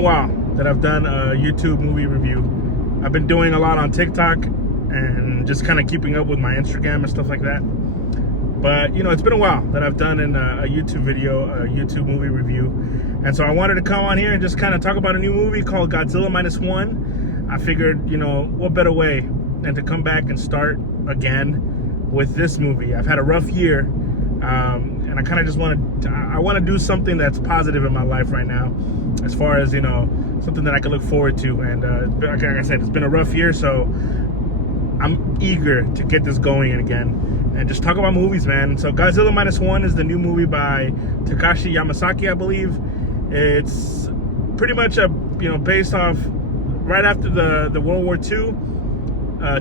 a while that I've done a YouTube movie review. I've been doing a lot on TikTok and just kind of keeping up with my Instagram and stuff like that. But, you know, it's been a while that I've done a YouTube video, a YouTube movie review. And so I wanted to come on here and just kind of talk about a new movie called Godzilla Minus One. I figured, you know, what better way than to come back and start again with this movie. I've had a rough year, and I kind of just want to do something that's positive in my life right now, as far as, you know, something that I can look forward to. And like I said, it's been a rough year, so I'm eager to get this going again and just talk about movies, man. So Godzilla Minus One is the new movie by Takashi Yamasaki, I believe. It's pretty much based off right after the World War II.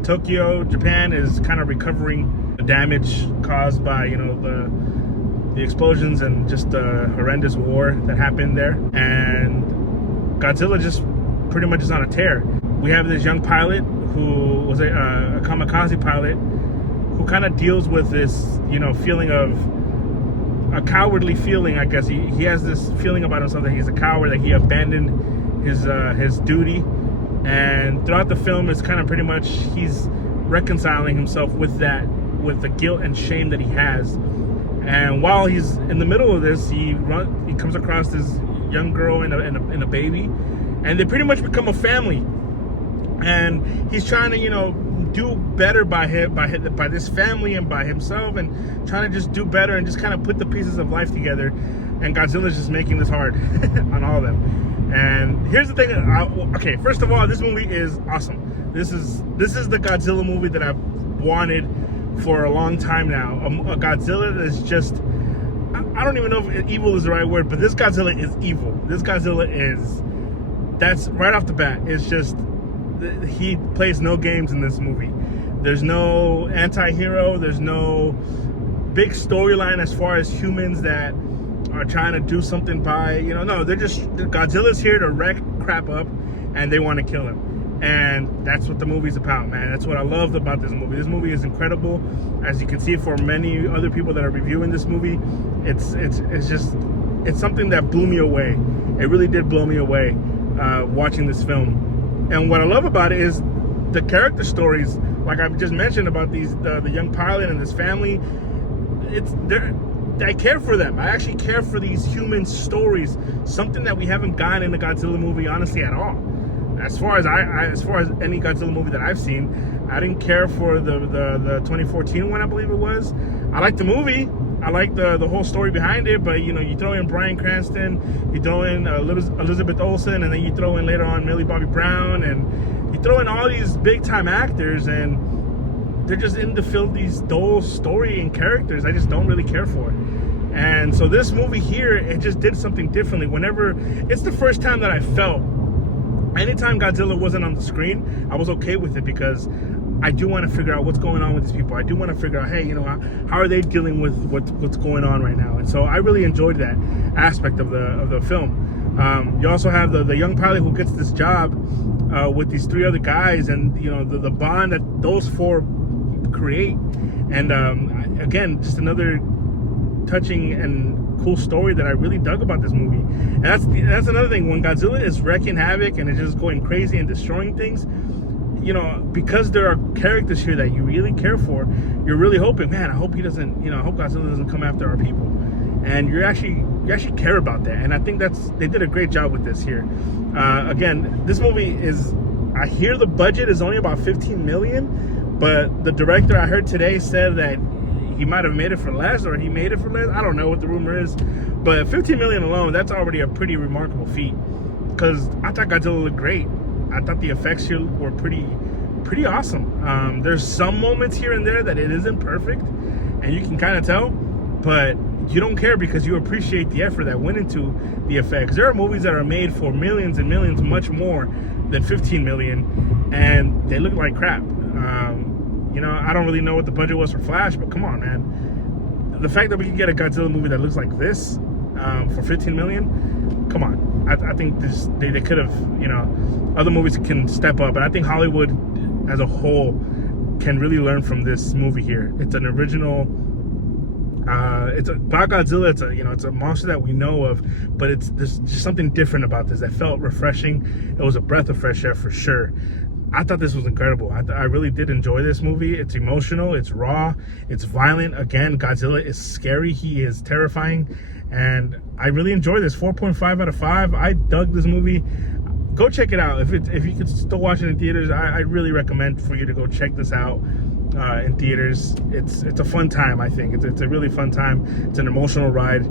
Tokyo, Japan is kind of recovering the damage caused by, you know, the explosions and just the horrendous war that happened there. And Godzilla just pretty much is on a tear. We have this young pilot who was a kamikaze pilot who kind of deals with this, you know, feeling of a cowardly feeling, I guess. He has this feeling about himself that he's a coward, that he abandoned his duty. And throughout the film, it's kind of pretty much he's reconciling himself with the guilt and shame that he has. And while he's in the middle of this, he comes across this young girl and a baby, and they pretty much become a family. And he's trying to, you know, do better by this family and by himself, and trying to just do better and just kind of put the pieces of life together. And Godzilla's just making this hard on all of them. And here's the thing. Okay, first of all, this movie is awesome. This is the Godzilla movie that I've wanted for a long time now. A Godzilla that is just, I don't even know if evil is the right word, but this Godzilla is evil. This Godzilla that's right off the bat. It's just, he plays no games in this movie. There's no anti-hero. There's no big storyline as far as humans that are trying to do something by, you know, no, Godzilla's here to wreck crap up, and they want to kill him. And that's what the movie's about, man. That's what I loved about this movie. This movie is incredible. As you can see, for many other people that are reviewing this movie, it's something that blew me away. It really did blow me away watching this film. And what I love about it is the character stories, like I've just mentioned about the young pilot and this family. I care for them. I actually care for these human stories, something that we haven't gotten in a Godzilla movie, honestly, at all. As far as any Godzilla movie that I've seen, I didn't care for the 2014 one, I believe it was. I liked the movie. I like the whole story behind it, but, you know, you throw in Bryan Cranston, you throw in Elizabeth Olsen, and then you throw in later on Millie Bobby Brown, and you throw in all these big time actors, and they're just in to fill these dull story and characters I just don't really care for. And so this movie here, it just did something differently. It's the first time that I felt, anytime Godzilla wasn't on the screen, I was okay with it, because I do want to figure out what's going on with these people. I do want to figure out, hey, you know, how are they dealing with what's going on right now? And so I really enjoyed that aspect of the film. You also have the young pilot who gets this job with these three other guys, and, you know, the bond that those four create. And again, just another touching and cool story that I really dug about this movie. And that's another thing. When Godzilla is wreaking havoc and is just going crazy and destroying things, you know, because there are characters here that you really care for, you're really hoping, man, I hope Godzilla doesn't come after our people. And you actually care about that. And I think they did a great job with this here. Again, this movie I hear the budget is only about $15 million, but the director, I heard today, said that he might have made it for less, or he made it for less. I don't know what the rumor is, but $15 million alone, that's already a pretty remarkable feat. Because I thought Godzilla looked great. I thought the effects here were pretty awesome. There's some moments here and there that it isn't perfect, and you can kind of tell, but you don't care because you appreciate the effort that went into the effects. There are movies that are made for millions and millions, much more than 15 million, and they look like crap. You know, I don't really know what the budget was for Flash, but come on, man. The fact that we can get a Godzilla movie that looks like this for 15 million, come on. I think they could have, you know, other movies can step up, and I think Hollywood as a whole can really learn from this movie here. It's an original It's about Godzilla. It's a monster that we know of, but there's just something different about this that felt refreshing. It was a breath of fresh air for sure. I thought this was incredible. I really did enjoy this movie. It's emotional, it's raw, it's violent. Again, Godzilla is scary. He is terrifying, and I really enjoy this. 4.5 out of 5. I dug this movie. Go check it out. If you could still watch it in theaters, I really recommend for you to go check this out in theaters. It's a fun time. I think it's a really fun time. It's an emotional ride.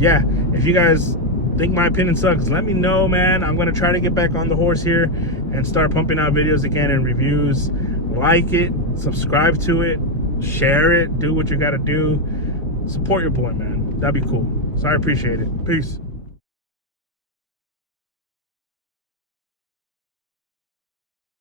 Yeah, if you guys think my opinion sucks, let me know, man. I'm gonna try to get back on the horse here and start pumping out videos again and reviews. Like it, subscribe to it, share it, do what you gotta do. Support your boy, man. That'd be cool. So I appreciate it. Peace.